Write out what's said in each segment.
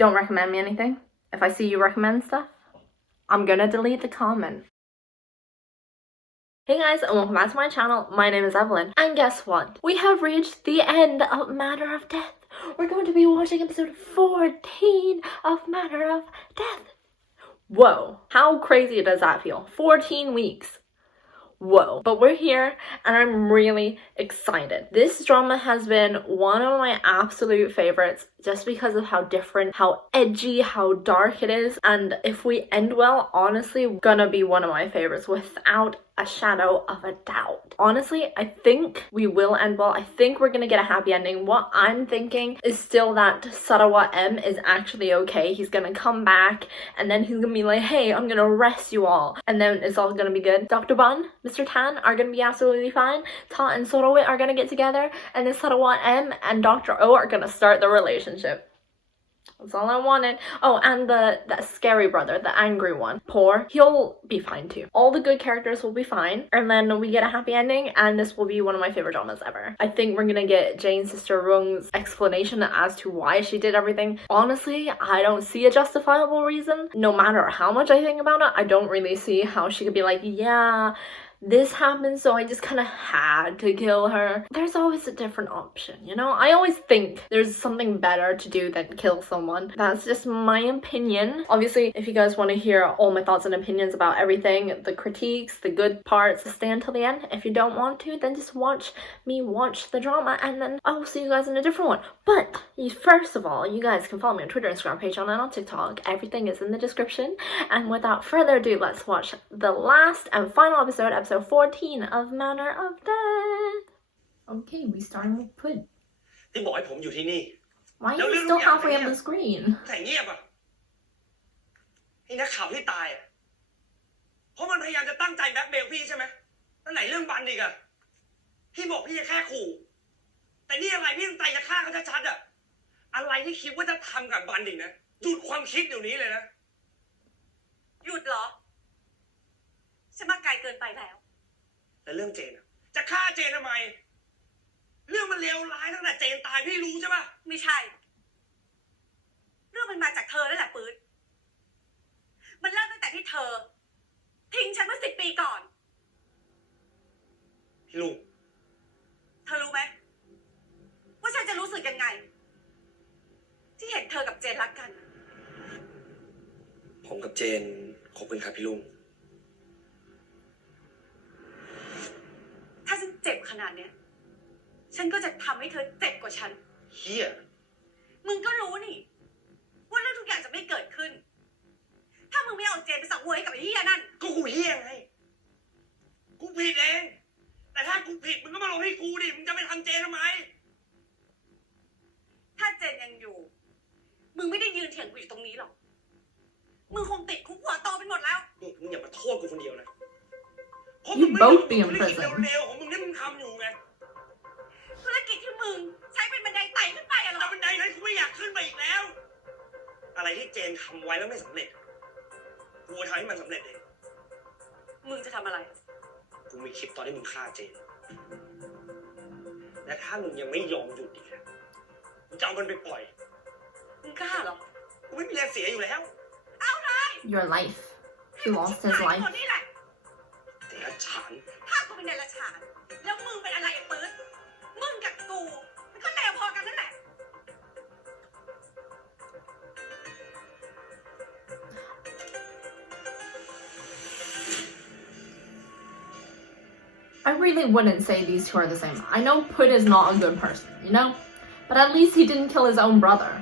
don't recommend me anything. If I see you recommend stuff, I'm gonna delete the comment. Hey guys, and welcome back to my channel. My name is Evelyn, and guess what? We have reached the end of Matter of Death. We're going to be watching episode 14 of Matter of Death. Whoa, how crazy does that feel? 14 weeks. Whoa. But we're here and I'm really excited. This drama has been one of my absolute favorites just because of how different, how edgy, how dark it is. And if we end well, honestly, gonna be one of my favorites without a shadow of a doubt. Honestly, I think we will end well. I think we're gonna get a happy ending. What I'm thinking is still that Sarawat M is actually okay. He's gonna come back and then he's gonna be like, hey, I'm gonna arrest you all. And then it's all gonna be good. Dr. Bun, Mr. Tan are gonna be absolutely fine. Ta and Sarawat are gonna get together. And then Sarawat M and Dr. O are gonna start the relationship. That's all I wanted. Oh, and that scary brother, the angry one, poor, he'll be fine too. All the good characters will be fine, and then we get a happy ending, and this will be one of my favorite dramas ever. I think we're gonna get Jane's sister Rung's explanation as to why she did everything. Honestly, I don't see a justifiable reason. No matter how much I think about it, I don't really see how she could be like, yeah, this happened, so I just kind of had to kill her. There's always a different option, you know? I always think there's something better to do than kill someone. That's just my opinion. Obviously, if you guys want to hear all my thoughts and opinions about everything, the critiques, the good parts, stay until the end. If you don't want to, then just watch me watch the drama, and then I will see you guys in a different one. But first of all, you guys can follow me on Twitter, Instagram, Patreon, and on TikTok. Everything is in the description. And without further ado, let's watch the last and final episode 14 of Matter of Death. Okay, we starting with Put. ที่บอกให้ผมอยู่ที่นี่ Why are you still halfway on the screen? แต่เงียบอ่ะไอ้นักข่าวที่ตายอ่ะเพราะมันพยายามจะตั้งใจแบล็คเมลพี่ใช่ไหมแล้วไหนเรื่องบันอีกอ่ะพี่บอกพี่จะแค่ขู่แต่นี่อะไรพี่ตั้งใจจะฆ่าเขาชัดๆอ่ะอะไรที่คิดว่าจะทำกับบันอีกนะหยุดความคิดเดี๋ยวนี้เลยนะหยุดเหรอฉันมาไกลเกินไปแล้วแต่เรื่องเจนอะจะฆ่าเจนทำไมเรื่องมันเลวร้ายตั้งแต่เจนตายพี่รู้ใช่ปะไม่ใช่เรื่องมันมาจากเธอนั่นแหละปื๊ดมันเริ่มตั้งแต่ที่เธอทิ้งฉันเมื่อ10 ปีก่อนพี่ลุงเธอรู้ไหมว่าฉันจะรู้สึกยังไงที่เห็นเธอกับเจนรักกันผมกับเจนคบกันครับพี่ลุงถ้าฉันเจ็บขนาดเนี้ยฉันก็จะทำให้เธอเจ็บกว่าฉันเฮียมึงก็รู้นี่ว่าเรื่องทุกอย่างจะไม่เกิดขึ้นถ้ามึงไม่เอาเจนไปสังเวยกับไอ้เฮียนั่นก็กูเฮียไงกูผิดเองแต่ถ้ากูผิดมึงก็มาลงให้กูดิมึงจะไปทำเจนทำไมถ้าเจนยังอยู่มึงไม่ได้ยืนเถียงกูอยู่ตรงนี้หรอกมึงคงติดคุกหัวโตไปหมดแล้วมึงอย่ามาโทษกูคนเดียวนะYou both be in prison. เร็วๆของมึงที่มึงทำอยู่ไงธุรกิจที่มึงใช้เป็นบันไดไต่ขึ้นไปอะหรอบันไดนั้นกูไม่อยากขึ้นไปอีกแล้วอะไรที่เจนทำไว้แล้วไม่สำเร็จกูจะทำให้มันสำเร็จเองมึงจะทำอะไรกูมีคลิปตอนที่มึงฆ่าเจนและถ้ามึงยังไม่ยอมหยุดอีกนะมึงจะเอามันไปปล่อยมึงกล้าเหรอกูไม่มีแรงเสียอยู่แล้วเอาเลย Your life. He lost his life. ถ้ากูเป็นเดรัจฉานแล้วมึงเป็นอะไรไอ้ปื๊ดมึงกับกูมันก็เลวพอกันนั่นแหละ I really wouldn't say these two are the same. I know Put is not a good person, you know? But at least he didn't kill his own brother.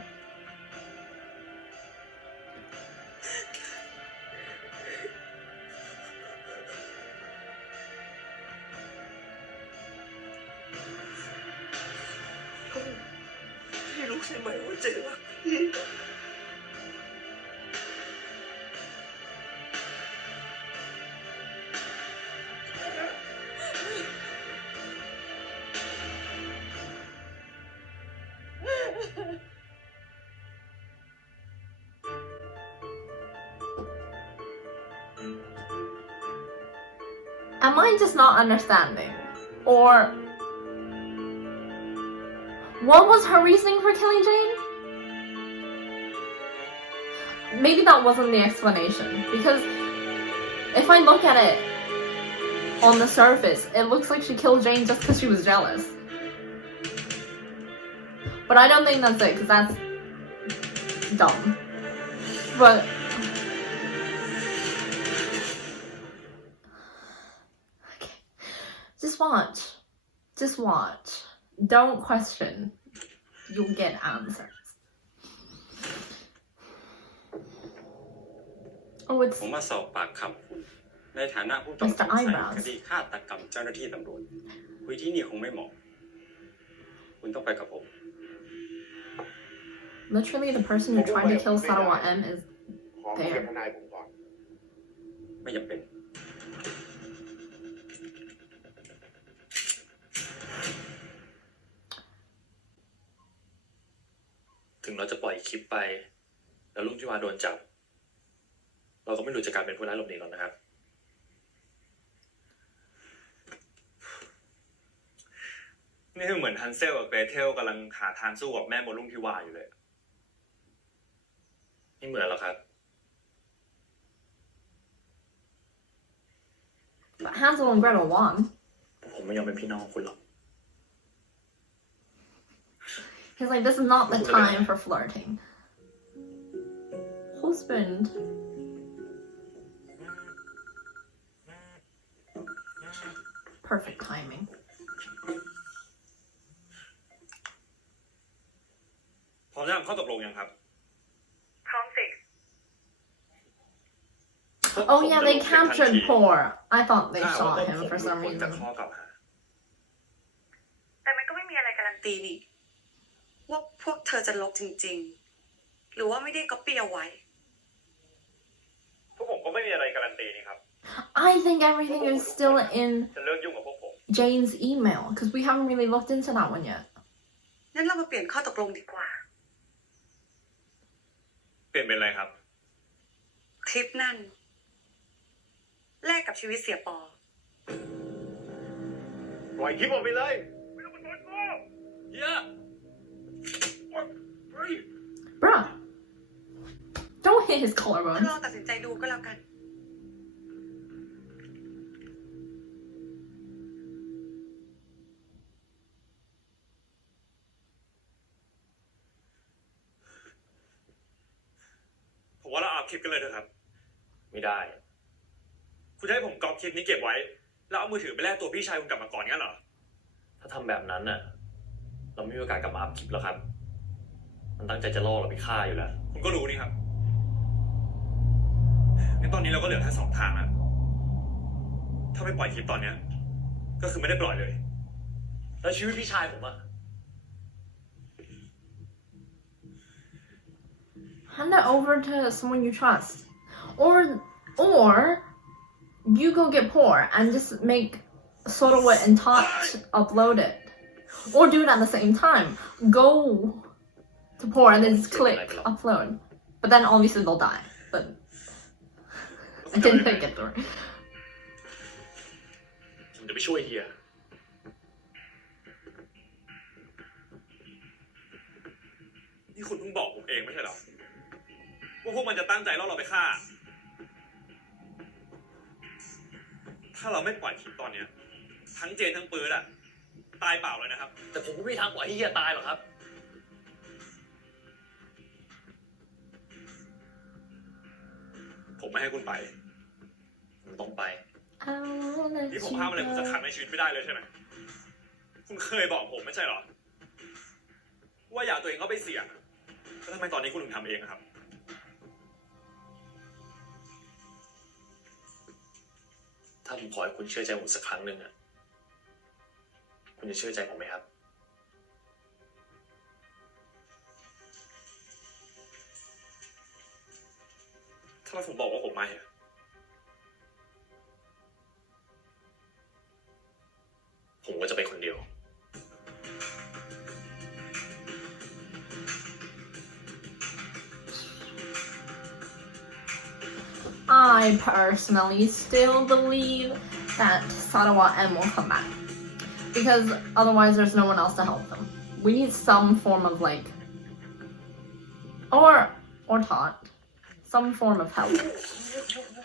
Am I just not understanding? Or what was her reasoning for killing Jane? maybe that wasn't the explanation, because if I look at it on the surface, it looks like she killed Jane just because she was jealous. But I don't think that's it, because that's dumb. But okay. Just watch. Don't question. You'll get answers. Oh, it's ผมมาสอบปากคำคุณในฐานะผู้ต้องสงสัยคดีฆาตกรรมเจ้าหน้าที่ตำรวจคุยที่นี่คงไม่เหมาะคุณต้องไปกับผม literally the person who tried to kill Sarawa M is ขอคุยกับทนายผมก่อน ไม่จำเป็น ถึงเราจะปล่อยคลิปไปแล้วลุงที่วาโดนจับเราก็ไม่รู้จะกลายเป็นผู้ร้ายหลบหนีหรอกนะครับนี่เหมือนฮันเซลกับเกรเทลกำลังหาทางสู้กับแม่มดลุงที่วาอยู่เลยไม่เหมือนหรอกครับ but Hansel and Gretel won. ผมไม่ยอมเป็นพี่น้องของคุณหรอก He's like, this is not the time for flirting. Husband. Perfect timing. พร้อมจะทำข้อตกลงยังครับ พร้อมสิ Oh yeah, they captured Poor. I thought they ถ้า shot ว่า him ผม for some พ้นจาก reason. ข้อกล่าวหา แต่มันก็ไม่มีอะไรการันตีนี่ว่าพวกเธอจะลบจริงๆ หรือว่าไม่ได้ก๊อปปี้เอาไว้ พวกผมก็ไม่มีอะไรการันตีนี่ครับ I think everything is still in จะเลิกยุ่งกับพวกผม Jane's email, because we haven't really looked into that one yet. งั้นเรามาเปลี่ยนข้อตกลงดีกว่า เปลี่ยนเป็นอะไรครับ คลิปนั่นแลกกับชีวิตเสียปอ ปล่อยคลิปออกไปเลย เฮีย Bruh. Don't hit his ล collarbone. องตัดสินใจดูก็แล้วกัน ผมว่าเราเอาคลิปกันเลยเถอะครับ ไม่ได้ คุณจะให้ผมก๊อปคลิปนี้เก็บไว้ แล้วเอามือถือไปแลกตัวพี่ชายคุณกลับมาก่อนงั้นเหรอ ถ้าทำแบบนั้นน่ะเราไม่มีโอกาสกลับมาอัพคลิปแล้วครับมันตั้งใจจะล่อเราไปฆ่าอยู่แล้ว คุณก็รู้นี่ครับงั้นตอนนี้เราก็เหลือแค่2 ทางอะถ้าไม่ปล่อยคลิปตอนเนี้ย ก็คือไม่ได้ปล่อยเลย แล้วชีวิตพี่ชายผมอะ Hand it over to someone you trust. Or you go get Poor and just make Sorowit and Tot upload it. Or do it at the same time. Go to Poor and then just click upload. But then obviously they'll die. But I didn't think it through. ผมจะไปช่วยเฮีย นี่คุณเพิ่งบอกผมเองไม่ใช่เหรอว่าพวกมันจะตั้งใจล่อเราไปฆ่า ถ้าเราไม่ปล่อยคลิปตอนเนี้ย ทั้งเจนทั้งปืนอะตายเปล่าเลยนะครับ แต่ผมก็ไม่มีทางปล่อยให้เฮียตายหรอกครับ ผมไม่ให้คุณไป ผมต้องไป นี่ผมห้ามอะไรคุณสักครั้งในชีวิตไม่ได้เลยใช่ไหม คุณเคยบอกผมไม่ใช่เหรอ ว่าอย่าเอาตัวเองเข้าไปเสี่ยงอะแล้วทำไมตอนนี้คุณถึงทำเองอะครับ ถ้าผมขอให้คุณเชื่อใจผมสักครั้งหนึ่งอะคุณจะเชื่อใจผมไหมครับ ถ้าผมบอกว่าผมไม่อะ ผมก็จะไปคนเดียว I personally still believe that Sarawa M will come back. Because otherwise there's no one else to help them. We need some form of like... Or Tot. some form of help.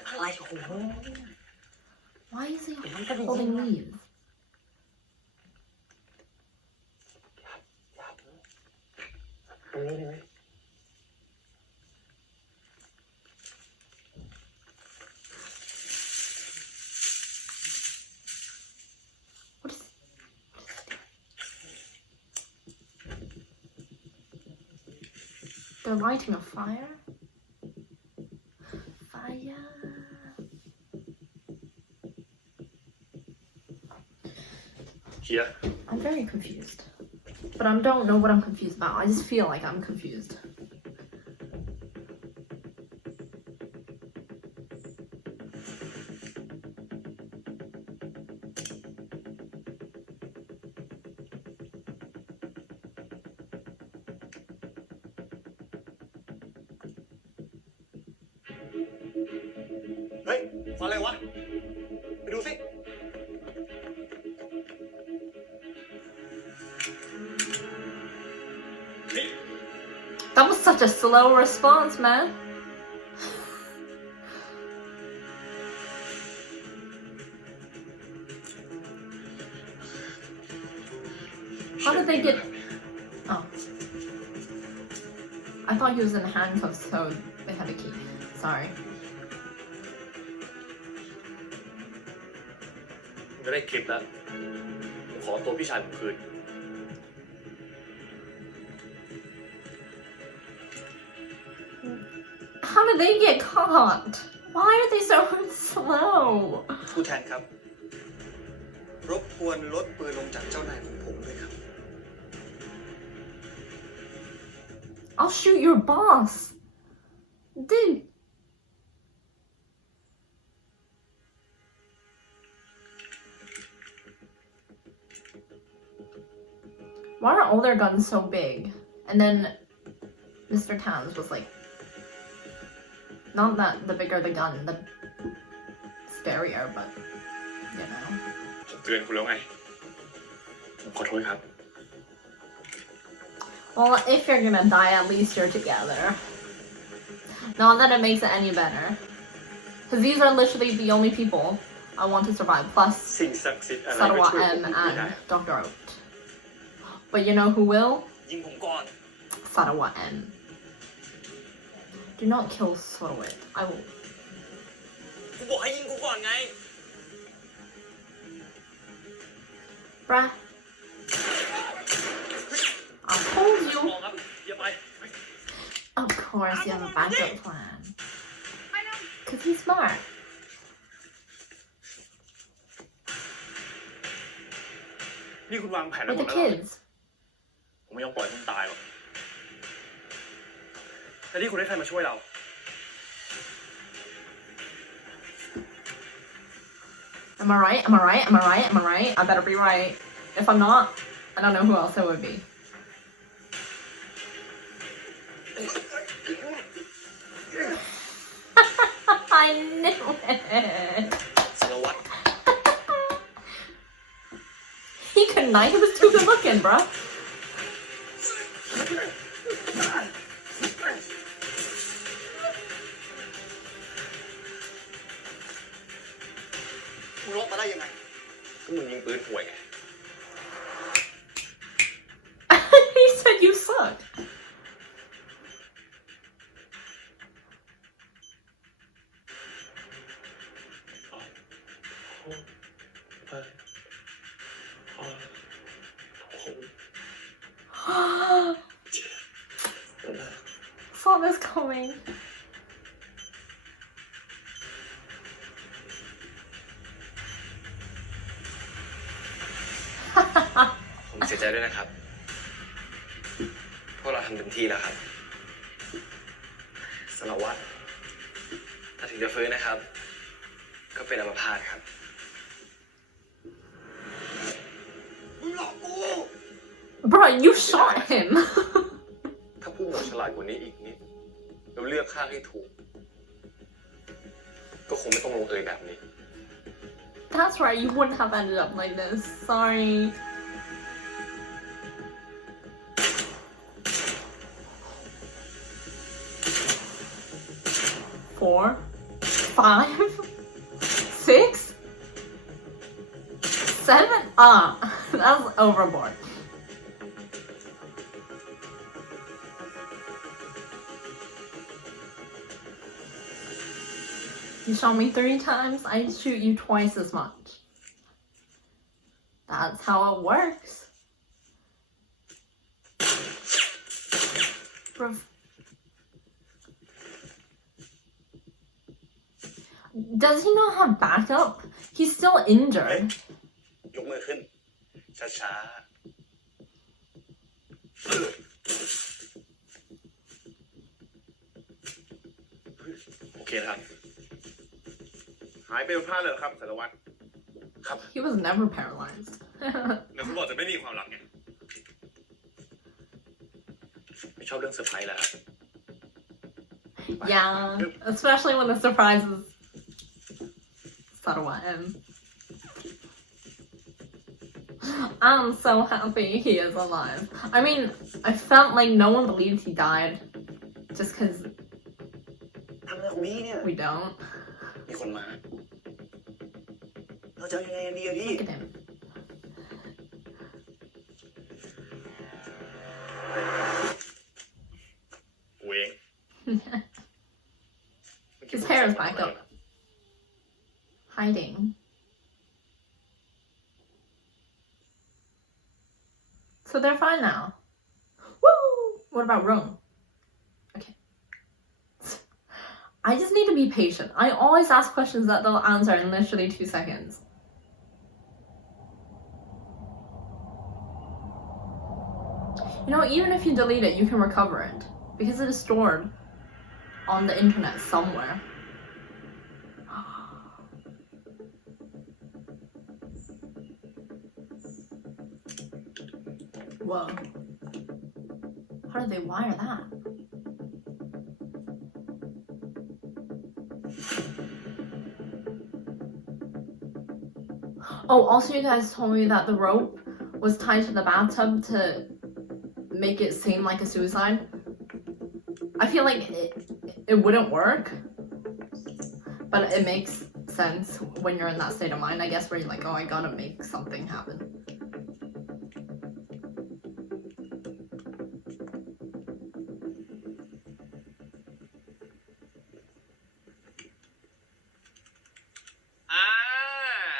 อะไรโอ้โห Why is he มันก็ดี holding leaves? ตรงนี้ได้ไหม What is... They're lighting a fire? Fire. Here. I'm very confused. But I don't know what I'm confused about. I just feel like I'm confused. Hey, ฟังอะไรวะ ไปดูสิ That was such a slow response, man. How did they get... Oh. I thought he was in handcuffs, so they had a key. Sorry. ก็ได้คลิปแล้วผมขอตัวพี่ชายผมคืน How did they get caught? Why are they so slow? ผู้แทนครับ รบกวนลดปืนลงจากเจ้านายของผมด้วยครับ I'll shoot your boss. Dude. Why are all their guns so big? And then Mr. Towns was like, not that the bigger the gun, the scarier, but you know. ผมเตือนคุณแล้วไงผมขอโทษครับ Well, if you're gonna die, at least you're together. Not that it makes it any better. Because these are literally the only people I want to survive. Plus สิ่งศักดิ์สิทธิ์อะไรก็ Sarawa ช่วยผม M ไม่ได้ and Dr. Oat. But you know who will? ยิงผมก่อน Sarawa M. Do not kill Sorowit. I will. กูบอกให้ยิงกูก่อนไง Bruh. I told ม you. องครับอย่าไป Of course, you have a backup plan. Because he's smart. นี่คุณวางแผนไว้ With หม the ดแล้วเหรอ kids. ผมไม่ยอมปล่อยคุณตายหรอกแต่ที่คุณได้ใครมาช่วยเรา Am I right? Am I right? Am I right? Am I right? I better be right. If I'm not, I don't know who else it would be. I knew it. สารวัตร He couldn't lie. He was too good looking, bruh. มึงรอดมาได้ยังไง ก็มึงยิงปืนห่วยไง He said you suck. Saw this coming. ผมเสียใจด้วยนะครับ พวกเราทำเต็มที่แล้วครับสารวัตรถ้าถึงจะฟื้นนะครับ ก็เป็นอัมพาตครับ มึงหลอกกู Bro, you shot him. ถ้าผู้หมวดฉลาดกว่านี้อีกนิดแล้วเลือกข้างให้ถูก ก็คงไม่ต้องลงเอยแบบนี้ That's right, you wouldn't have ended up like this. Sorry. 4, 5, 6, 7? That's overboard. You shot me 3 times, I shoot you twice as much. That's how it works. Does he not have backup? He's still injured. ยกมือขึ้น ช้า โอเคนะครับ ๆ หายไปเป็นพลาดเลยครับสารวัตร ครับ He was never paralyzed. เดี๋ยวคุณบอกจะไม่มีความลับไงไม่ชอบเรื่องเซอร์ไพรส์แล้ว Yeah, especially when the surprise is subtle at him. I'm so happy he is alive. I mean, I felt like no one believed he died. Just because ทำอะไรของพี่เนี่ย we don't. มีคนมา เราจะยังไงกันดีอะพี่ Look at him. เวง His hair is back up. Hiding. So they're fine now. Woo! What about Rome? Okay. I just need to be patient. I always ask questions that they'll answer in literally 2 seconds. You know, even if you delete it, you can recover it. Because it is stored on the internet somewhere. Whoa. How did they wire that? Oh, also you guys told me that the rope was tied to the bathtub to make it seem like a suicide. I feel like it wouldn't work, but it makes sense when you're in that state of mind, I guess, where you're like, oh, I gotta make something happen. Ah,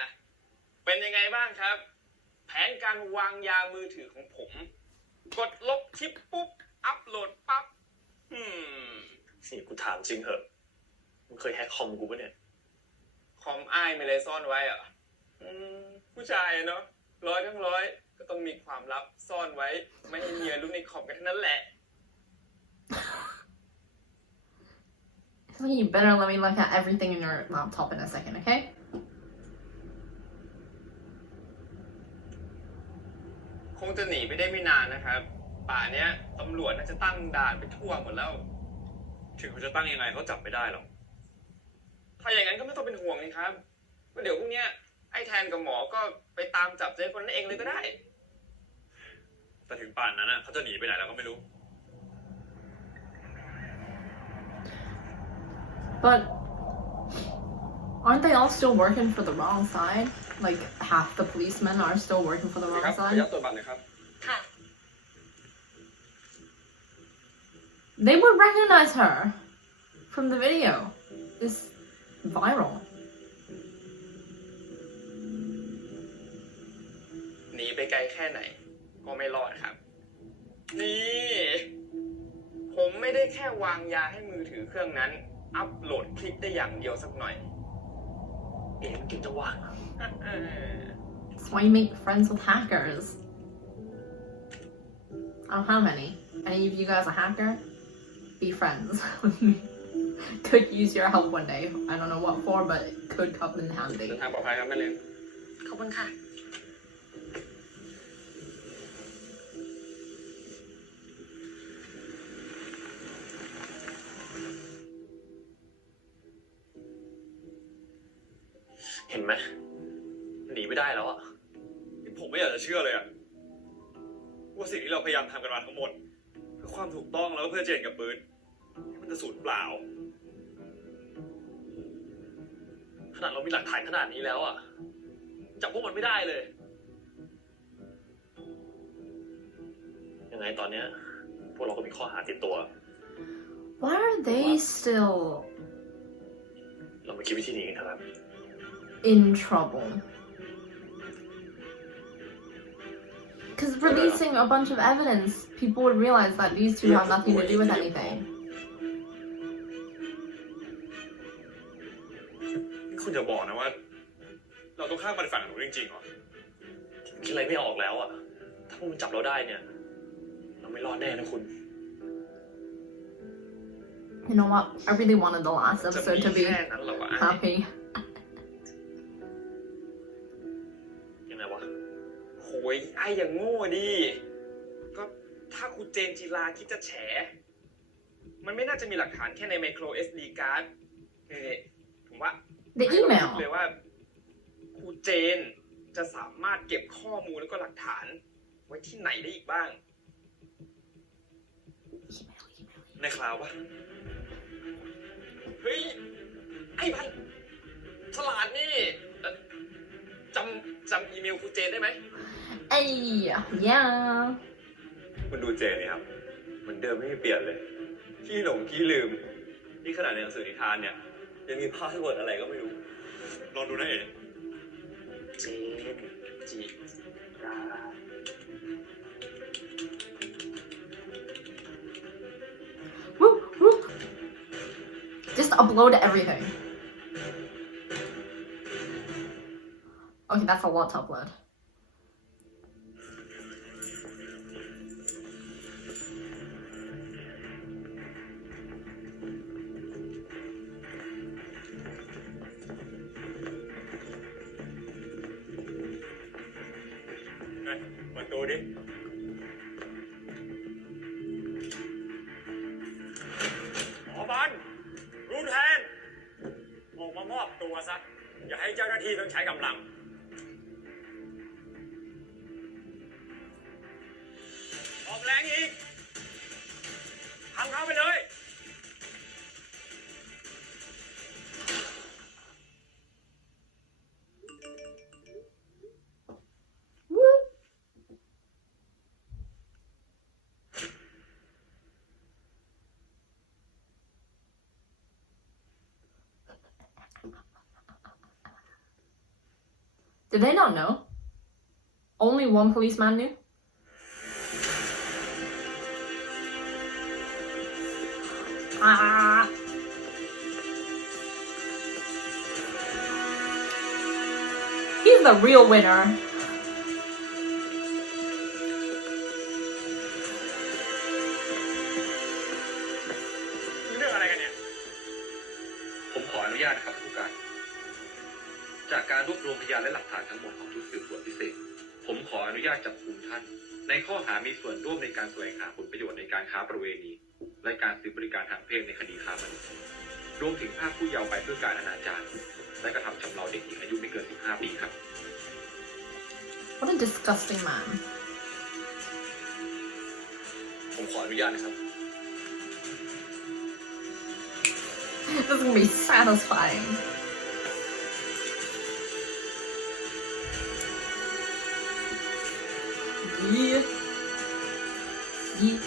เป็นยังไงบ้างครับ แผนการวางยามือถือของผม กดลบคลิปปุ๊บ อัปโหลดปั๊บ นี่กูถามจริงเหอะมึงเคยแฮกคอมกูปะเนี่ย คอมอ้ายไม่เลยซ่อนไว้อะผู้ชายเนาะร้อยทั้งร้อยก็ต้องมีความลับซ่อนไว้ ไม่ให้เมียรู้ในคอมกันทั้งนั้นแหละ So you better let me look at everything in your laptop in a second, okay? คงจะหนีไปได้ไม่นานนะครับ ป่าเนี้ยตำรวจน่าจะตั้งด่านไปทั่วหมดแล้ว ถึงเขาจะตั้งยังไงเขาจับไม่ได้หรอก ถ้าอย่างนั้นก็ไม่ต้องเป็นห่วงเลยครับก็เดี๋ยวพรุ่งนี้ไอ้แทนกับหมอก็ไปตามจับเจ๊คนนั้นเองเลยก็ได้ แต่ถึงป่านนั้นน่ะเขาจะหนีไปไหนแล้วก็ไม่รู้ But aren't they all still working for the wrong side? Like half the policemen are still working for the ค wrong รับขออ side? นุญาตตรวจบัตรหน่อยครับ ค่ะ They would recognize her from the video. It's viral. หนีไปไกลแค่ไหน ก็ไม่รอดครับ นี่ ผมไม่ได้แค่วางยาให้มือถือเครื่องนั้น อัปโหลดคลิปได้อย่างเดียวสักหน่อย เอ็มกินจะว่าง That's why you make friends with hackers. I don't have any. Any of you guys a hacker? Be friends with me. Could use your help one day. I don't know what for, but it could come in เดิ handy. นทางปลอดภัยครับแม่เลี้ยง ขอบคุณค่ะ เห็นไหมหนีไม่ได้แล้วอ่ะ ผมไม่อยากจะเชื่อเลยอะว่าสิ่งที่เราพยายามทำกันมาทั้งหมดเพื่อความถูกต้องแล้วก็เพื่อเจนกับปืนมันจะสูญเปล่า ขนาดเรามีหลักฐานขนาดนี้แล้วอ่ะจับพวกมันไม่ได้เลย ยังไงตอนเนี้ยพวกเราก็มีข้อหาติดตัว Why are they still เรามาคิดวิธีนี้กันครับ in trouble? Because releasing a bunch of evidence, people would realize that these two have nothing to do with anything. คุณอย่าบอกนะว่า เราต้องข้ามไปฝั่งหนูจริงๆเหรอผมคิดอะไรไม่ออกแล้วอ่ะ ถ้าพวกมันจับเราได้เนี่ย เราไม่รอดแน่นะคุณ You know what? I really wanted the last จะ episode มี to be แค่นั้นเหรอวะ happy. ยังไงวะ โหยไอ้อย่างโง่ดิก็ถ้าคุณเจนจีราคิดจะแฉ มันไม่น่าจะมีหลักฐานแค่ในไมโคร SD card นี่ผมว่า The ให้เราคิด email. เลยว่าครูเจนจะสามารถเก็บข้อมูลแล้วก็หลักฐาน ไว้ที่ไหนได้อีกบ้าง ในคลาวปะ เฮ้ย ไอ้พันฉลาดนี่จำอีเมลครูเจนได้ไหม Hey, yeah. คุณดูเจนี่ครับเหมือนเดิมไม่มีเปลี่ยนเลยขี้หลงขี้ลืมนี่ขนาดในหนังสือนิทานเนี่ยยังมีพาสเวิร์ดอะไรก็ไม่รู้ ลองดูนะเอ๋ เจนจีรา Woo, woo. Just upload everything. Okay, that's a lot to upload. Này, mở tôi đi. หมอบันรู้แทนออกมามอบตัวซะ อย่าให้เจ้าหน้าที่ต้องใช้กำลัง ออกแรงอีกทำเข้าไปเลย Woo. Did they not know? Only one policeman knew? Ah. He's the real winner. เรื่องอะไรกันเนี่ย ผมขออนุญาตนะครับผู้การ จากการรวบรวมพยานและหลักฐานทั้งหมดของชุดสืบสวนพิเศษ ผมขออนุญาตจับกุมท่าน ในข้อหามีส่วนร่วมในการแสวงหาผลประโยชน์ในการค้าประเวณี และการซื้อบริการทางเพศในคดีค้ามนุษย์รวมถึงพรากผู้เยาว์ไปเพื่อการอนาจารและกระทำชำเราเด็กหญิงอายุไม่เกิน 15 ปีครับ What a disgusting man. ผมขออนุญาตนะครับ This is gonna be satisfying. Yeah. Yeah.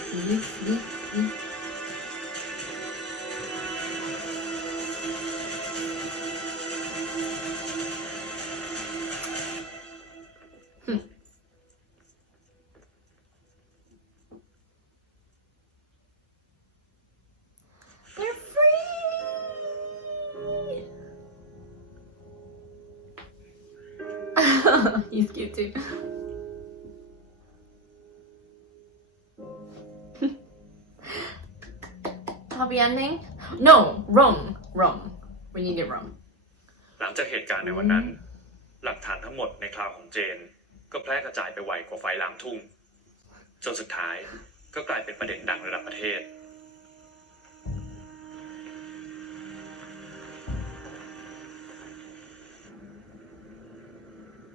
They're free. He's cute too. Happy ending? No, wrong. We need it wrong. หลังจากเหตุการณ์ในวันนั้น หลักฐานทั้งหมดในคลาวของเจน ก็แพร่กระจายไปไวกว่าไฟลามทุ่ง จนสุดท้ายก็กลายเป็นประเด็นดังระดับประเทศ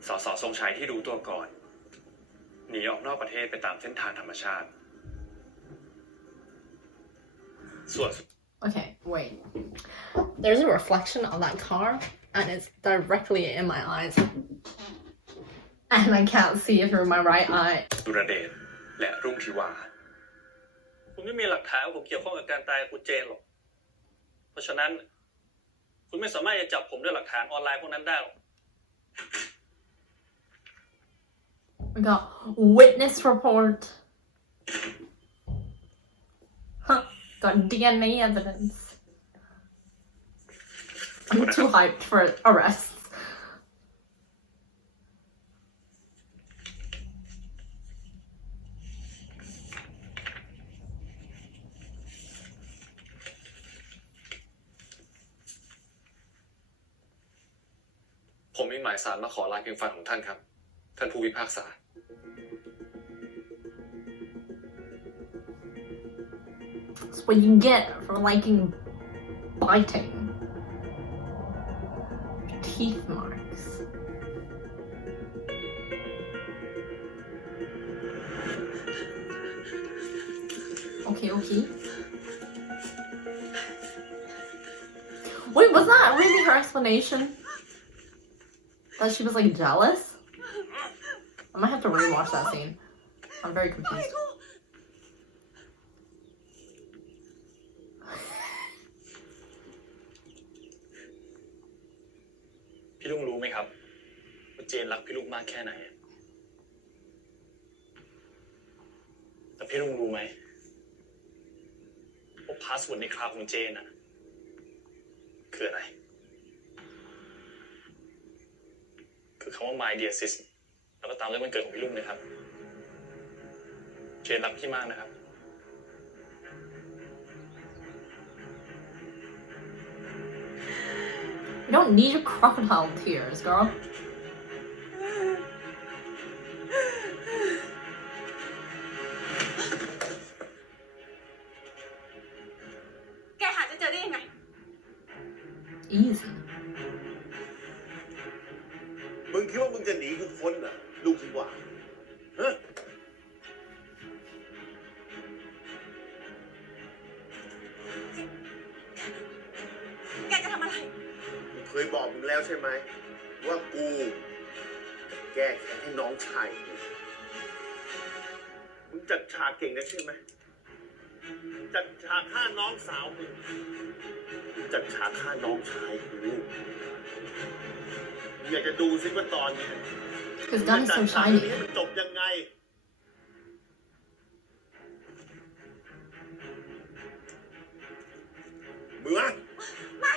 สสทรงชัยที่รู้ตัวก่อน หนีออกนอกประเทศไปตามเส้นทางธรรมชาติ ส่วน Okay, wait. There's a reflection on that car. and it's directly in my eyes. And I can't see it through my right eye. ดุรเดชและรุ่งทิวาคุณไม่มีหลักฐานว่าผมเกี่ยวข้องกับการตายของคุณเจนหรอกเพราะฉะนั้นคุณไม่สามารถจะจับผมด้วยหลักฐานออนไลน์พวกนั้นได้หรอก We got witness report. Huh. Got DNA evidence. I'm too hyped for arrests. ผมมีหมายสารมาขอลายพิมพ์ฟันของท่านครับท่านผู้พิพากษา That's what you get for liking biting. Teeth marks. Okay. Wait, was that really her explanation? That she was like jealous? I might have to rewatch that scene. I'm very confused. พี่ลุงรู้ไหมครับว่าเจนรักพี่ลุงมากแค่ไหนแต่พี่ลุงรู้ไหมว่าพาสเวิร์ดในคลาวของเจนอะคืออะไรคือคำว่า my dear sis แล้วก็ตามด้วยวันเกิดของพี่ลุงเลยครับเจนรักพี่มากนะครับ You don't need your crocodile tears, girl. แกหาจะเจอได้ยังไง Easy. มึงคิดว่ามึงจะหนีกูพ้นเหรอลูกที่ว่าฮะ แกจะทำอะไร กูเคยบอกมึงแล้วใช่ไหมว่ากูแก้แค้นให้น้องชายกูมึงจัดฉากเก่งนะใช่ไหมจัดฉากฆ่าน้องสาวมึงจัดฉากฆ่าน้องชายกูอยากจะดูซิว่าตอนนี้ His gun is so จัดฉาก shiny. นี้มันจบยังไงมึงอะ ไม่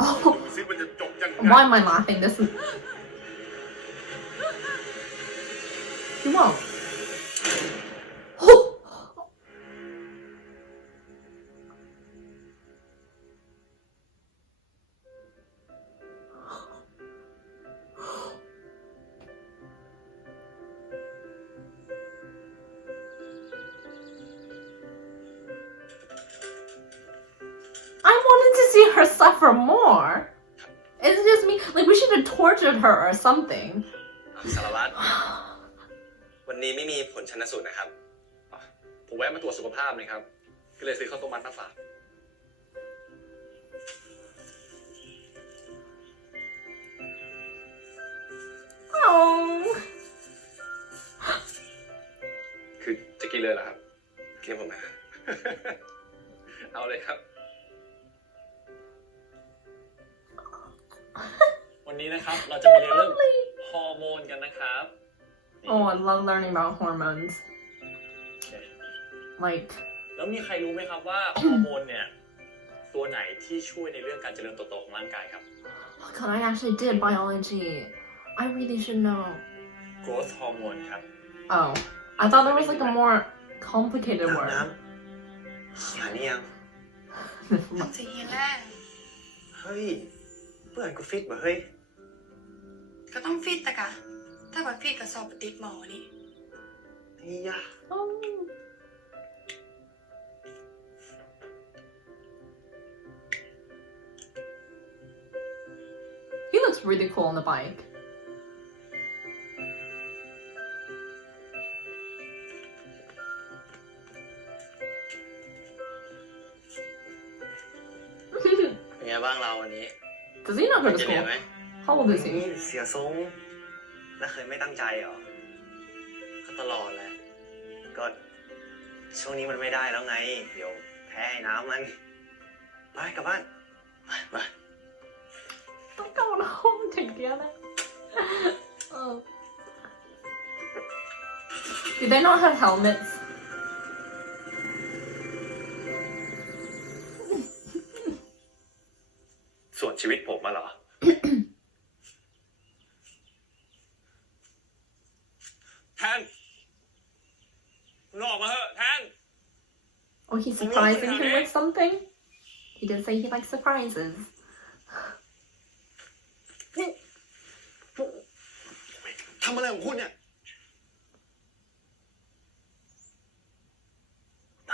Oh, ดูซิมันจะจบยังไง why am I laughing? This is. You won't. I wanted to see her suffer more. It's just me. Like, we should have tortured her or something. สารวัตรวันนี้ไม่มีผลชันสูตรนะครับผมแวะมาตรวจสุขภาพนะครับก็เลยซื้อข้าวต้มมัดมาฝาก Oh. คือจะกินเลยเหรอครับกินผมนะ เอาเลยครับ วันนี้นะครับเราจะไปเรียนเรื่องฮอร์โมนกันนะครับ Oh, I love learning about hormones. Like, แล้วมีใครรู้ไหมครับว่าฮอร์โมนเนี่ยตัวไหนที่ช่วยในเรื่องการเจริญเติบโตของร่างกายครับ oh God, I actually did biology. I really should know. growth hormone ครับ Oh, I thought there was like a more complicated น้ำ word. หานี่ยัง ต้องจะเฮียแน่ เฮ้ยเพื่อนกูฟิตมาเฮ้ย ก็ต้องฟิตแต่กะถ้าว่าฟิตก็สอบติดหมอนี่ นี่ยะ Oh. He looks really cool on the bike. บ้างเราวันนี้ Does he not go to จะเรียน school? ไหม How old is he? เสียทรงแล้วเคยไม่ตั้งใจเหรอก็ตลอดแหละก็ช่วงนี้มันไม่ได้แล้วไง เดี๋ยวแพ้ไอ้น้ำมันไปกลับบ้านไป They're going home together. Oh. Did they not have helmets? ส่วนชีวิตผมอะเหรอ แทนคุณออกมาเถอะแทน Oh, he's surprising him with something? He did say he likes surprises. ทำอะไรของคุณเนี่ย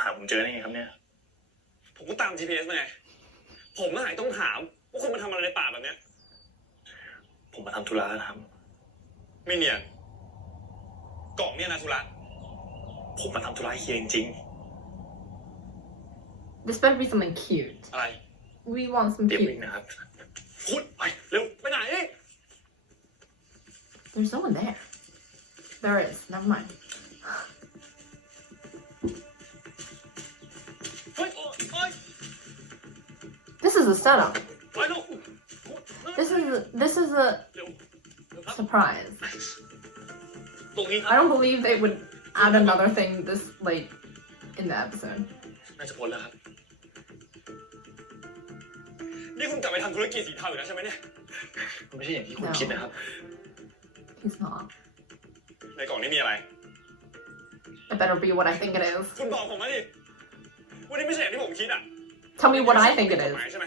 หาผมเจอได้ไงครับเนี่ย ผมก็ตาม GPS มาไง ผมก็หายต้องถามว่าคุณมาทำอะไรในป่าแบบเนี้ย ผมมาทำธุระนะครับ ไม่เนียนกล่องเนี่ยนะธุระ ผมมาทำธุระเฮียจริง This better be something cute. ๆ อะไร We want some เตรียมวิ่ง cute. นะครับ คุณไปเร็วไปไหน There's no one there. There is. Never mind. เฮ้ยโอ๊ย This is a setup. ไปลูก This is a เร็วเร็วครับ surprise. ตรงนี้ค I รับ don't believe they would add another thing this late in the episode. น่าจะพ้นแล้วครับ นี่คุณกลับไปทำธุรกิจสีเทาอยู่แล้วใช่ไหมเนี่ยมันไม่ใช่อย่างที่คุณคิดนะครับ He's not. ในกล่องนี้มีอะไร It better be what I think it is. คุณบอกผมมาดิวันนี้ไม่ใช่อย่างที่ผมคิดอ่ะ Tell me what I think it กฎ is. หมายใช่ไหม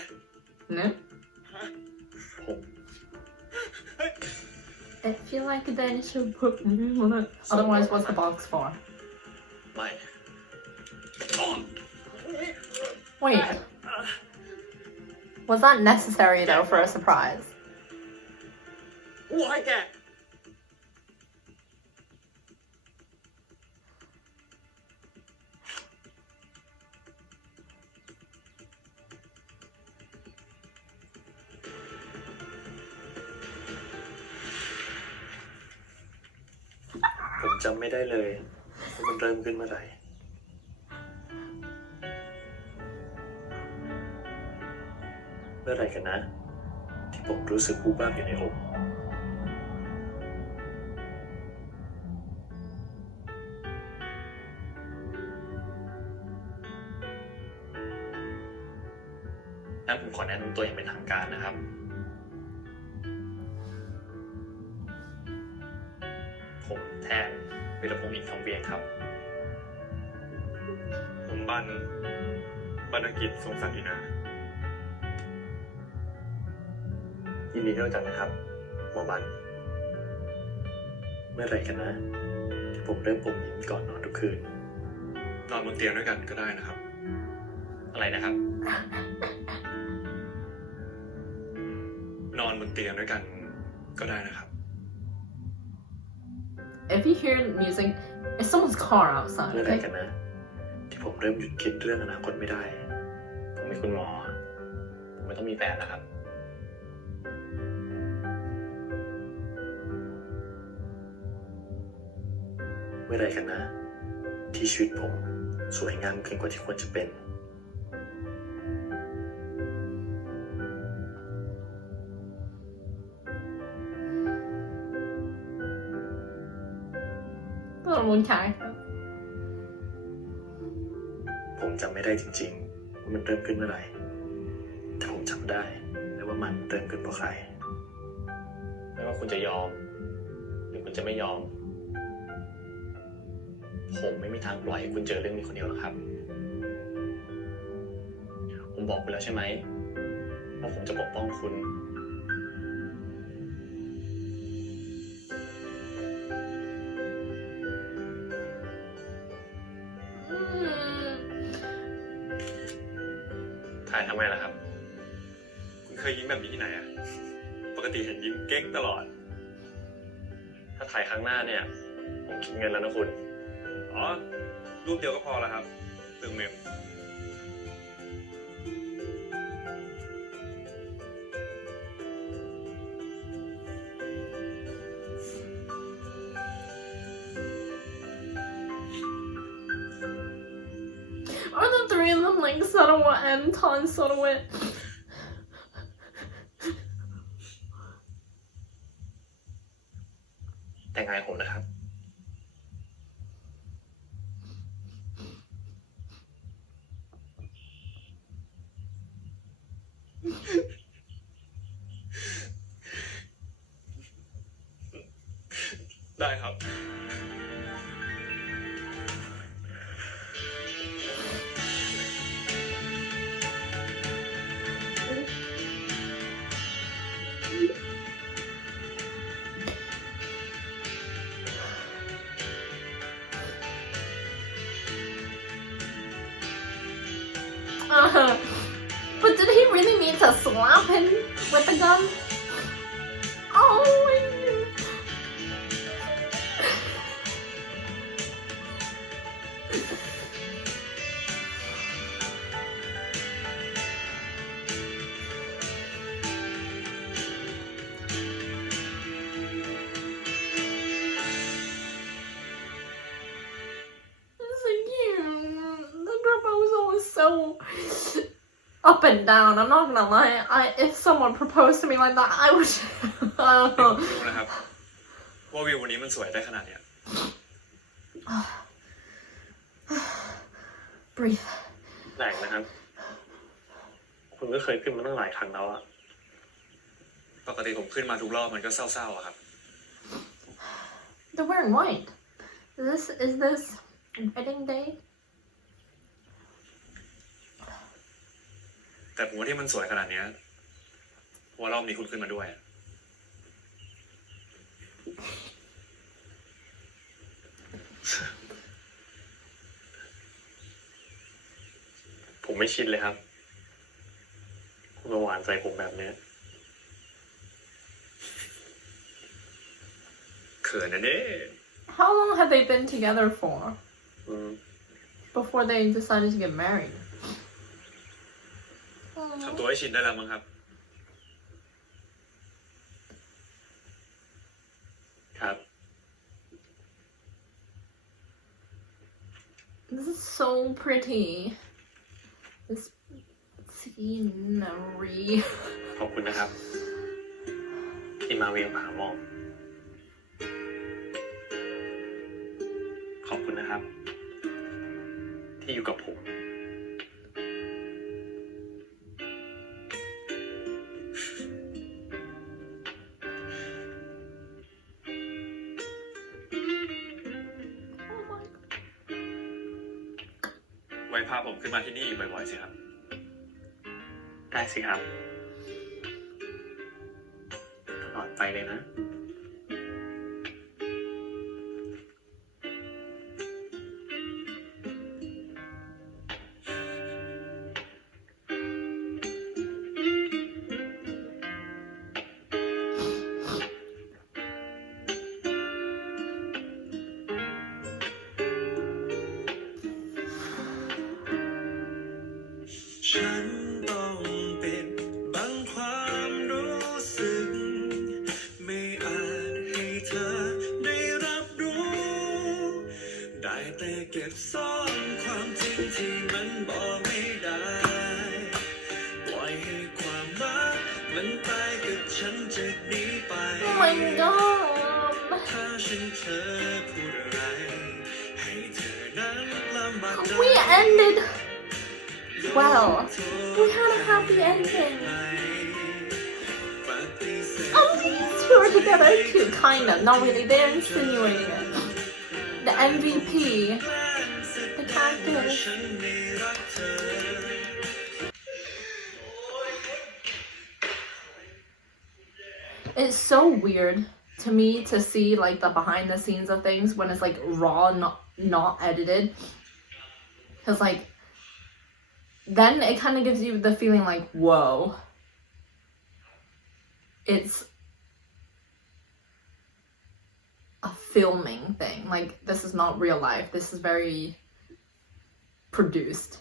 No? ผม I feel like then should put on it. Otherwise, what's the box for? ไม่ Wait. Was that necessary though for a surprise? หัวให้แก ผมจำไม่ได้เลยว่ามันเริ่มขึ้นเมื่อไหร่ เมื่อไหร่กันนะ ที่ผมรู้สึกวูบวาบอยู่ในอกงั้นผมขอแนะนำตัวอย่างเป็นทางการนะครับ ผมแทนวีรพงษ์อินทร์คำเวียงครับ ผมบรรณกิจทรงศักดิ์อยู่นะ ยินดีที่รู้จักนะครับหมอบัน เมื่อไหร่กันนะ ที่ผมเริ่มอมยิ้มก่อนนอนทุกคืน นอนบนเตียงด้วยกันก็ได้นะครับ อะไรนะครับ นอนบนเตียงด้วยกันก็ได้นะครับ If you hear music, it's someone's car outside. เมื่อไหร่ Okay? กันนะ ที่ผมเริ่มหยุดคิดเรื่องอนาคตไม่ได้ ผมมีคุณหมอ ผมไม่ต้องมีแฟนแล้วครับ เมื่อไหร่กันนะ ที่ชีวิตผมสวยงามเกินกว่าที่ควรจะเป็น Little moon character. ผมจำไม่ได้จริงๆว่ามันเริ่มขึ้นเมื่อไหร่ แต่ผมจำได้และว่ามันเริ่มขึ้นเพราะใคร ไม่ว่าคุณจะยอม หรือคุณจะไม่ยอม ผมไม่มีทางปล่อยให้คุณเจอเรื่องนี้คนเดียวหรอกครับ ผมบอกคุณแล้วใช่ไหมว่าผมจะปกป้องคุณ ถ่ายทำไมล่ะครับ คุณเคยยิ้มแบบนี้ที่ไหนอะปกติเห็นยิ้มเก๊กตลอด ถ้าถ่ายครั้งหน้าเนี่ย ผมคิดเงินแล้วนะคุณ อ๋อ รูปเดียวก็พอแล้วครับเติมเมม the three of them like 서로와 엠턴 서로의 แต่งงานผมนะครับ ได้ครับ But did he really mean to slap him with the gun? Oh my god. It's so cute. The proposal was so up and down. I'm not gonna lie. If someone proposed to me like that, I would. I don't ผม know. รู้นะครับ ว่าวิววันนี้มันสวยได้ขนาดเนี้ย Breathe. แปลกนะครับ คุณก็เคยขึ้นมาตั้งหลายครั้งแล้วอะปกติผมขึ้นมาทุกรอบมันก็เศร้าๆอะครับ They're wearing white. Is this wedding day? แต่ผมว่าที่มันสวยขนาดเนี้ยเพราะว่ารอบนี้คุณขึ้นมาด้วยอะ ผมไม่ชินเลยครับ คุณมาหวานใส่ผมแบบนี้เขินนะเนี่ย How long have they been together for อืม before they decided to get married? ทำตัวให้ชินได้แล้วมั้งครับ ครับ This is so pretty. This scenery. ขอบคุณนะครับ ที่มาเวียงผาหมอกขอบคุณนะครับ ที่อยู่กับผม Oh my god. ไว้พาผมขึ้นมาที่นี่บ่อยๆสิครับ ได้สิครับ ตลอดไปเลยนะ ฉันต้องปิดบังความรู้สึกไม่อาจให้เธอได้รับรู้ได้แต่เก็บซ่อนความจริงที่มันบอกไม่ได้ปล่อยให้ความรักมันตายกับฉันจะหนีไป Oh my god. ถ้าฉันเธอพูดอะไรให้เธอนั้นลำบากใจ We ended well. We had a happy ending. These two are together too, kind of. Not really. They're insinuating it. The MVP. The cactus. It's so weird to me to see like the behind the scenes of things when it's like raw, not edited. Cause like then it kind of gives you the feeling like, whoa, it's a filming thing. Like, this is not real life. This is very produced.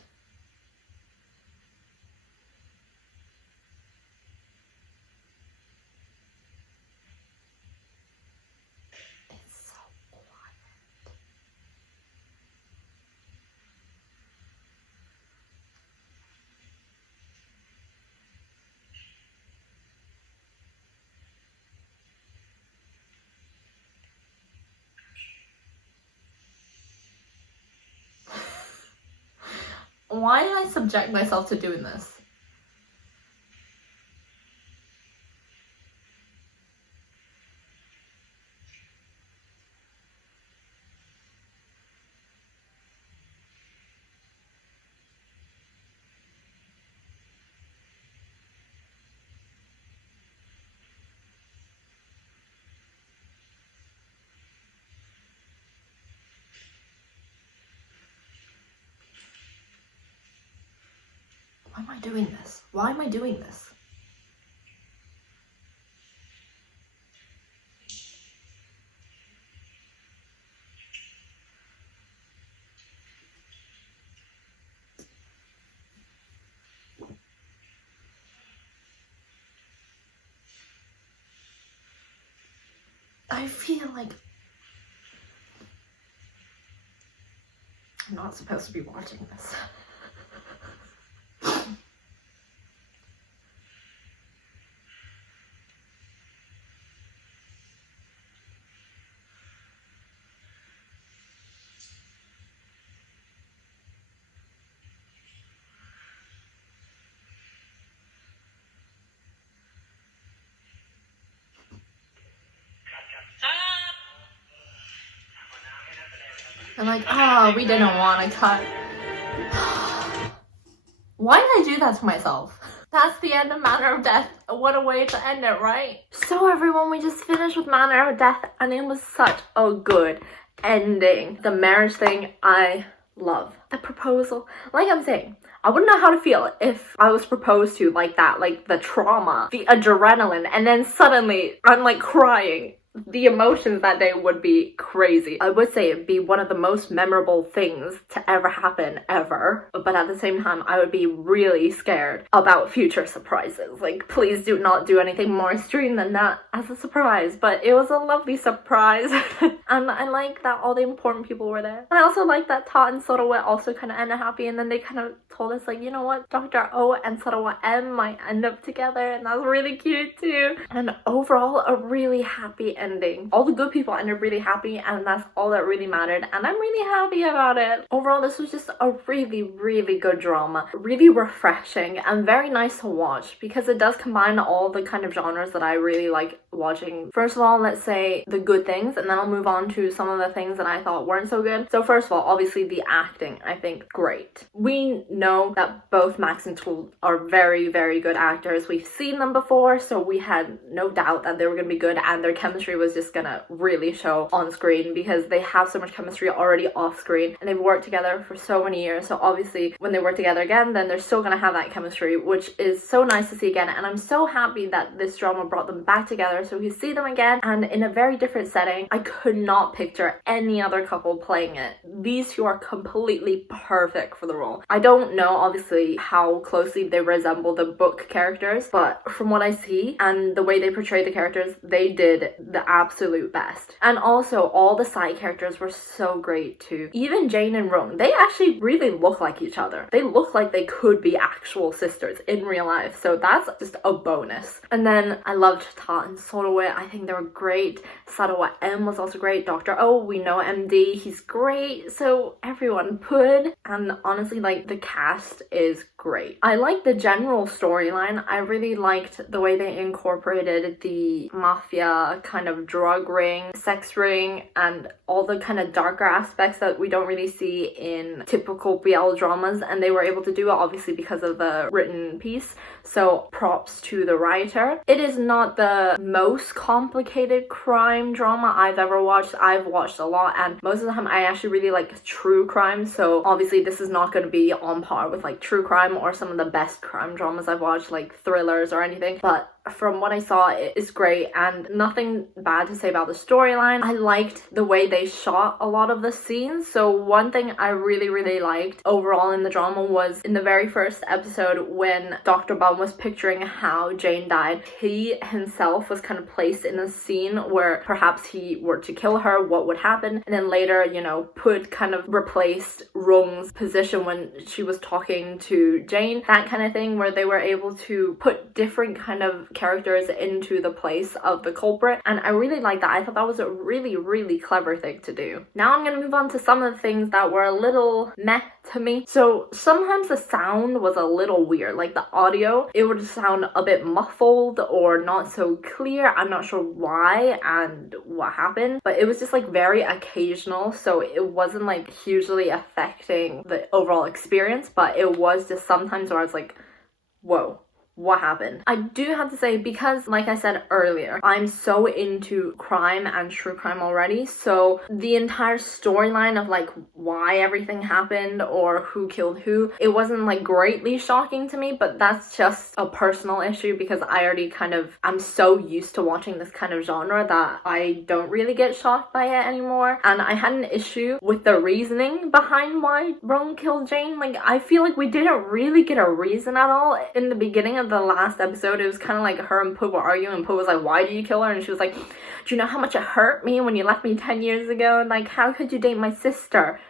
It's so quiet. Why did I subject myself to doing this? Why am I doing this? Why am I doing this? I feel like I'm not supposed to be watching this. I'm like, oh, we didn't want to cut. Why did I do that to myself? That's the end of Manner of Death. What a way to end it, right? So everyone, we just finished with Manner of Death and it was such a good ending. The marriage thing, I love. The proposal, like I'm saying, I wouldn't know how to feel if I was proposed to like that, like the trauma, the adrenaline, and then suddenly I'm like crying. The emotions that day would be crazy. I would say it'd be one of the most memorable things to ever happen ever, but at the same time I would be really scared about future surprises. Like, please do not do anything more extreme than that as a surprise, but it was a lovely surprise. And I like that all the important people were there. And I also like that Todd and Sorowet also kind of ended happy, and then they kind of told us like, you know what, Dr. O and Sorowet M might end up together, and that's really cute too. And overall, a really happy ending. All the good people ended really happy, and that's all that really mattered, and I'm really happy about it. Overall, this was just a really, really good drama. Really refreshing and very nice to watch because it does combine all the kind of genres that I really like watching. First of all, let's say the good things, and then I'll move on to some of the things that I thought weren't so good. So first of all, obviously the acting, I think great. We know that both Max and Tool are very, very good actors. We've seen them before, so we had no doubt that they were going to be good, and their chemistry was just gonna really show on screen because they have so much chemistry already off screen and they've worked together for so many years. So obviously when they work together again, then they're still gonna have that chemistry, which is so nice to see again. And I'm so happy that this drama brought them back together so we see them again and in a very different setting. I could not picture any other couple playing it. These two are completely perfect for the role. I don't know obviously how closely they resemble the book characters, but from what I see and the way they portray the characters, they did the absolute best. And also all the side characters were so great too. Even Jane and Roan, they actually really look like each other. They look like they could be actual sisters in real life, so that's just a bonus. And then I loved Ta and Sorowet. I think they were great. Sorowet M was also great. Dr. O, we know MD, he's great. So everyone could, and honestly like the cast is great. I like the general storyline. I really liked the way they incorporated the mafia kind of drug ring, sex ring, and all the kind of darker aspects that we don't really see in typical BL dramas, and they were able to do it obviously because of the written piece, so props to the writer. It is not the most complicated crime drama I've ever watched. I've watched a lot, and most of the time I actually really like true crime, so obviously this is not going to be on par with like true crime or some of the best crime dramas I've watched, like thrillers or anything, but from what I saw, it is great and nothing bad to say about the storyline. I liked the way they shot a lot of the scenes. So one thing I really, really liked overall in the drama was in the very first episode when Dr. Bum was picturing how Jane died, he himself was kind of placed in a scene where perhaps he were to kill her, what would happen? And then later, you know, kind of replaced Rung's position when she was talking to Jane, that kind of thing, where they were able to put different kind of characters into the place of the culprit, and I really liked that. I thought that was a really clever thing to do. Now I'm gonna move on to some of the things that were a little meh to me. So sometimes the sound was a little weird, like the audio, it would sound a bit muffled or not so clear. I'm not sure why and what happened, but it was just like very occasional, so it wasn't like hugely affecting the overall experience, but it was just sometimes where I was like, whoa, what happened? I do have to say, because like I said earlier, I'm so into crime and true crime already, so the entire storyline of like why everything happened or who killed who, it wasn't like greatly shocking to me, but that's just a personal issue because I already I'm so used to watching this kind of genre that I don't really get shocked by it anymore. And I had an issue with the reasoning behind why Rung killed Jane. Like, I feel like we didn't really get a reason at all in the beginning of the last episode. It was kind of like her and Pooh were arguing, and Pooh was like, why do you kill her? And she was like, do you know how much it hurt me when you left me 10 years ago? Like, how could you date my sister?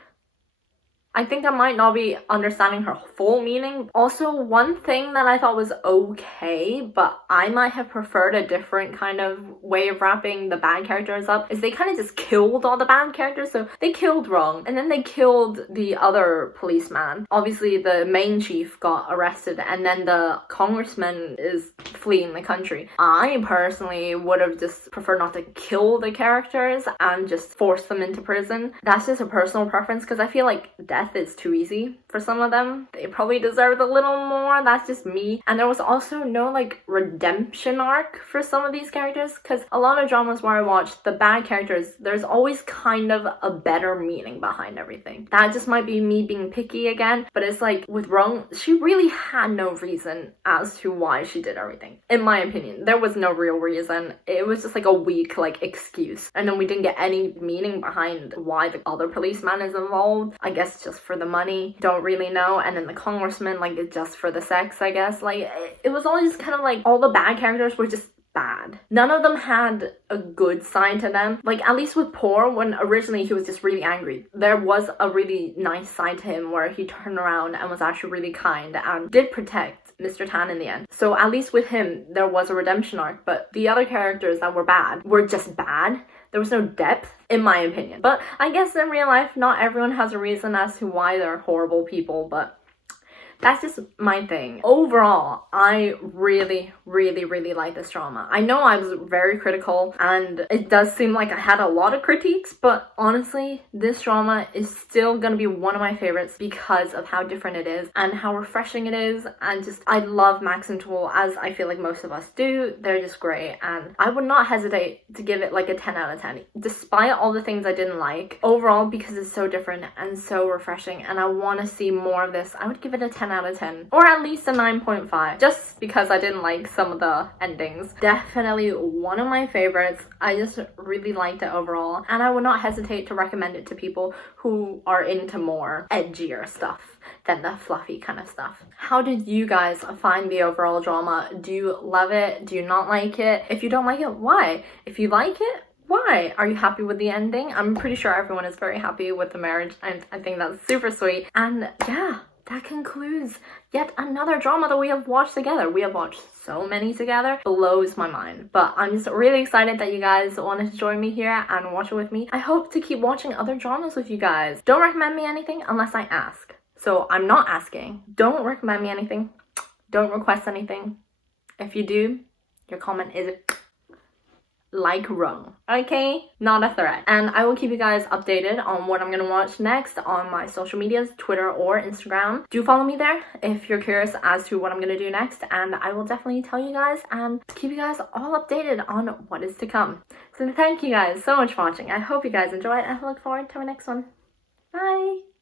I think I might not be understanding her full meaning. Also, one thing that I thought was okay, but I might have preferred a different kind of way of wrapping the bad characters up, is they kind of just killed all the bad characters. So they killed Rung, and then they killed the other policeman. Obviously, the main chief got arrested, and then the congressman is fleeing the country. I personally would have just preferred not to kill the characters and just force them into prison. That's just a personal preference, because I feel like death is too easy for some of them. They probably deserved a little more. That's just me. And there was also no like redemption arc for some of these characters, because a lot of dramas where I watch the bad characters, there's always kind of a better meaning behind everything. That just might be me being picky again, but it's like with Rung, she really had no reason as to why she did everything. In my opinion, there was no real reason. It was just like a weak like excuse, and then we didn't get any meaning behind why the other policeman is involved. I guess just for the money, don't really know. And then the congressman, like, just for the sex, I guess. Like, it was all just kind of like, all the bad characters were just bad. None of them had a good side to them. Like, at least with Poor, when originally he was just really angry, there was a really nice side to him where he turned around and was actually really kind and did protect Mr. Tan in the end. So at least with him, there was a redemption arc, but the other characters that were bad were just bad. There was no depth, in my opinion. But I guess in real life, not everyone has a reason as to why they're horrible people, but that's just my thing. Overall, I really like this drama. I know I was very critical, and it does seem like I had a lot of critiques, but honestly, this drama is still gonna be one of my favorites because of how different it is and how refreshing it is. And just, I love Max and Tool, as I feel like most of us do. They're just great, and I would not hesitate to give it like a 10 out of 10, despite all the things I didn't like. Overall, because it's so different and so refreshing, and I want to see more of this, I would give it a 10 out of 10, or at least a 9.5, just because I didn't like some of the endings. Definitely one of my favorites. I just really liked it overall, and I would not hesitate to recommend it to people who are into more edgier stuff than the fluffy kind of stuff. How did you guys find the overall drama? Do you love it? Do you not like it? If you don't like it, why? If you like it, why? Are you happy with the ending? I'm pretty sure everyone is very happy with the marriage, and I think that's super sweet. And yeah, that concludes yet another drama that we have watched together. We have watched so many together. Blows my mind. But I'm just really excited that you guys wanted to join me here and watch it with me. I hope to keep watching other dramas with you guys. Don't recommend me anything unless I ask. So I'm not asking. Don't recommend me anything. Don't request anything. If you do, your comment is like Rung, okay? Not a threat. And I will keep you guys updated on what I'm gonna watch next on my social medias, Twitter or Instagram. Do follow me there if you're curious as to what I'm gonna do next, and I will definitely tell you guys and keep you guys all updated on what is to come. So thank you guys so much for watching. I hope you guys enjoyed, and I look forward to our next one. Bye!